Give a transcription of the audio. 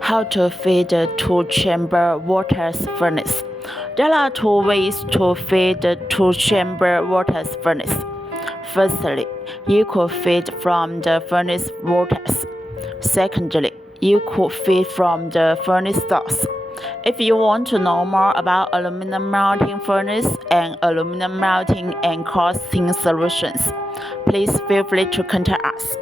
How to feed a two-chamber vortex furnace. There are two ways to feed a two-chamber vortex furnace. Firstly, you could feed from the furnace vortex. Secondly, you could feed from the furnace source. If you want to know more about aluminum melting furnace and aluminum melting and casting solutions, please feel free to contact us.